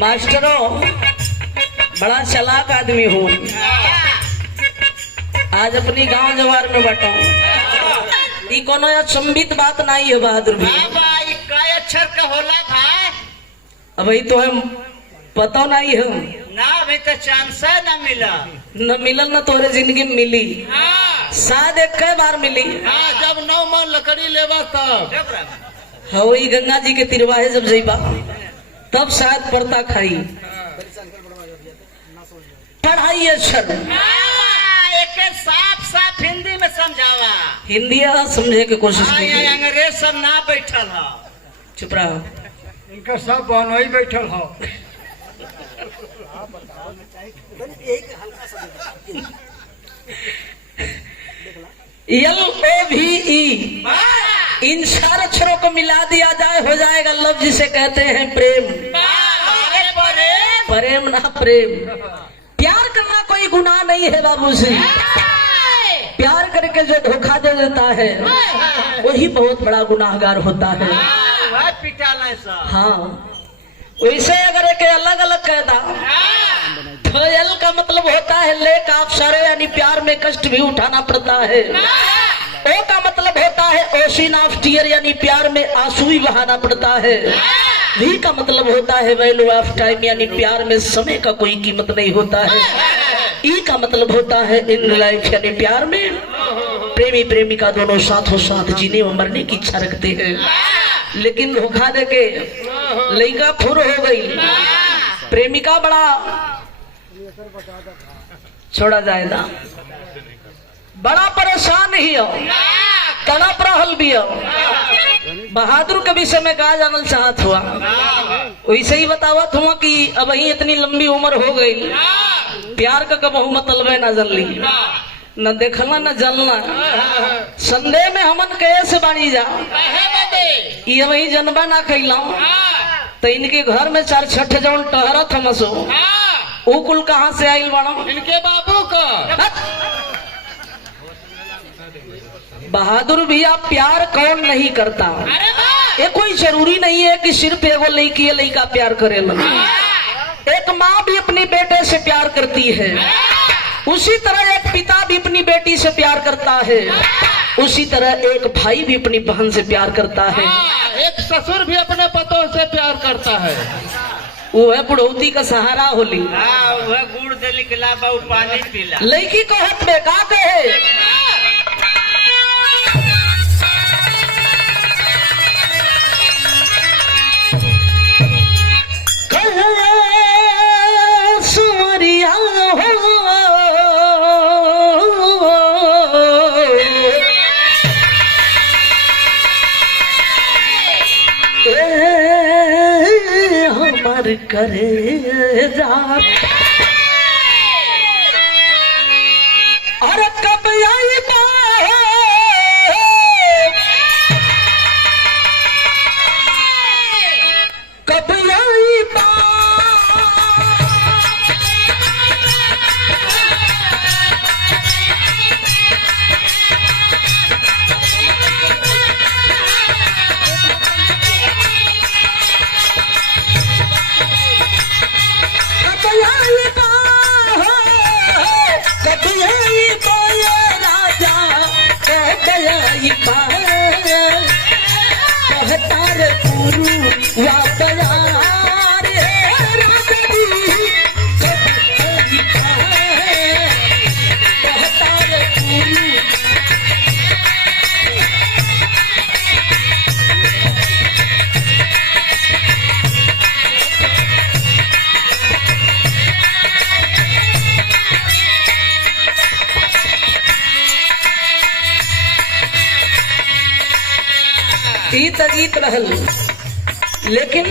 मास्टरों, बड़ा चालाक आदमी हूँ। आज अपनी गांव जवार में बटाऊ ई कोनो अचंभित बात नहीं है बहादुर भी। अक्षर का होला भाई अभी तो हम पता नहीं है ना, अभी तो चांस न मिला न मिलल न तोरे जिंदगी में मिली। शायद एक कई बार मिली। जब 9 मन लकड़ी लेवा तब हाँ वही गंगा जी के तिरवाहे जब जइबा तब शायद पड़ता खाई पढ़ाई अक्षर एक साफ साफ हिंदी में समझावा। हिंदी समझे के कोशिश की। अंग्रेज सब ना बैठल है। चुप रहा, इनका सब बनोई बैठल हो। LOVE इन 4 अक्षरों को मिला दिया जाए हो जाएगा लव, जिसे कहते हैं प्रेम। प्रेम ना प्रेम। प्यार करना कोई गुनाह नहीं है बाबू जी। प्यार करके जो धोखा दे देता है वही बहुत बड़ा गुनाहगार होता है। हाँ वैसे अगर एक अलग अलग कहता तो एल का मतलब होता है लेक ऑफ सरो, यानी प्यार में कष्ट भी उठाना पड़ता है। ओ का मतलब होता है ओशिन ऑफ टीयर, यानी प्यार में आंसू भी बहाना पड़ता है। भी का मतलब होता है वैल्यू ऑफ टाइम, यानी प्यार में समय का कोई कीमत नहीं होता है। ई का मतलब होता है इन लाइफ, यानी प्यार में प्रेमी प्रेमिका दोनों साथों साथ जीने और मरने की इच्छा रखते हैं। लेकिन धोखा देके लड़का फुर हो गई, प्रेमिका बड़ा छोड़ा जाएगा, बड़ा परेशान ही हो, तड़प रहल भी हो। बहादुर के विषय में कहा जानल चाहत हुआ, वैसे ही बतावत हुआ कि अब ही इतनी लंबी उम्र हो गई, प्यार का कबहू मतलब न जल्ली न देखना न जलना। संदेह में हमन कैसे बाड़ी जा ये वही जनबा ना कैला तो इनके घर में 4 छठ जौन टहरत हमसो वो कुल कहाँ से आइल बाड़ो? इनके बाबू को। बहादुर भैया प्यार कौन नहीं करता? ये कोई जरूरी नहीं है कि सिर्फ एगो लड़की या लड़का प्यार करे। एक माँ भी अपनी बेटे से प्यार करती है, उसी तरह एक पिता भी अपनी बेटी से प्यार करता है, उसी तरह एक भाई भी अपनी बहन से प्यार करता है, एक ससुर भी अपने पतों से प्यार करता है। वो है बुढ़ौती का सहारा होली। वह गुड़ दे निकला बहु पानी पीला। लड़की को हक में का कहे सुमरिया करे जा और कब आई कब आई गीत रहल, लेकिन